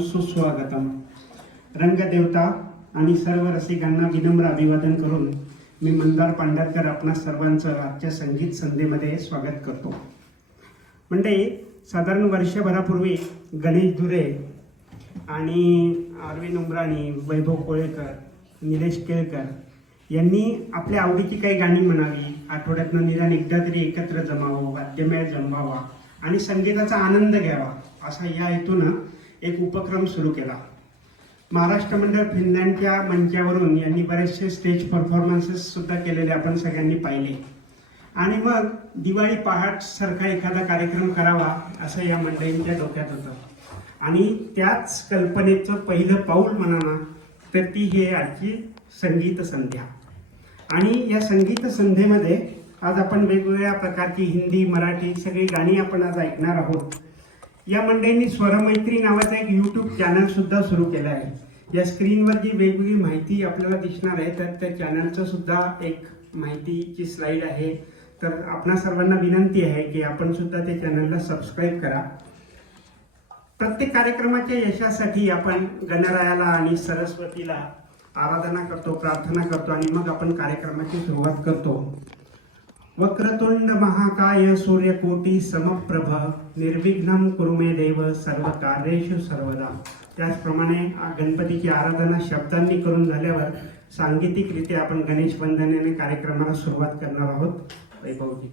सुस्वागतम. रंगदेवता आणि सर्व रसिकांना विनम्र अभिवादन करून मी मंदार पांढरकर आपणा सर्वांचं आजच्या संगीत संध्येमध्ये स्वागत करतो. म्हणजे साधारण वर्षभरापूर्वी गणेश धुरे आणि अरविंद उमराणी वैभव कोळेकर निलेश केळकर यांनी आपल्या आवडीची काही गाणी म्हणावी. आठवड्यातनं निदान एकदा तरी एकत्र जमावं वाद्यमेळ जमवावा आणि संगीताचा आनंद घ्यावा असा या हेतूनं एक उपक्रम सुरू केला. महाराष्ट्र मंडळ फिनलँडच्या मंचावरून यांनी बरेचसे स्टेज परफॉर्मन्सेस सुद्धा केलेले आपण सगळ्यांनी पाहिले. आणि मग दिवाळी पहाट सारखा एखादा कार्यक्रम करावा असं या मंडळींच्या डोक्यात होतं. आणि त्याच कल्पनेचं पहिलं पाऊल म्हणा ना तर ती हे आजची संगीत संध्या. आणि या संगीत संध्येमध्ये आज आपण वेगवेगळ्या प्रकारची हिंदी मराठी सगळी गाणी आपण आज ऐकणार आहोत. या मंडळींनी स्वरमैत्री नावाचा एक यूट्यूब चॅनल सुद्धा सुरू केला आहे. या स्क्रीनवर जी वेगवेगळी माहिती आपल्याला दिसणार आहे तर त्या चॅनलचं सुद्धा एक माहितीची स्लाईड आहे. तर आपणा सर्वांना विनंती आहे की आपण सुद्धा त्या चॅनलला सबस्क्राईब करा. प्रत्येक कार्यक्रमाच्या यशासाठी आपण गणरायाला आणि सरस्वतीला आराधना करतो प्रार्थना करतो आणि मग आपण कार्यक्रमाची सुरुवात करतो. वक्रतुंड महाकाय सूर्यकोटी समप्रभ निर्विघ्नम कुरुमे देव सर्व कार्येशु सर्वदा. त्याचप्रमाणे गणपतीची आराधना शब्दांनी करून झाल्यावर सांगीतिकरित्या आपण गणेश वंदनेने कार्यक्रमाला सुरुवात करणार आहोत. वैभवजी.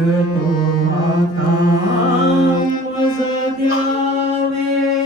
लागतो आता. द्यावे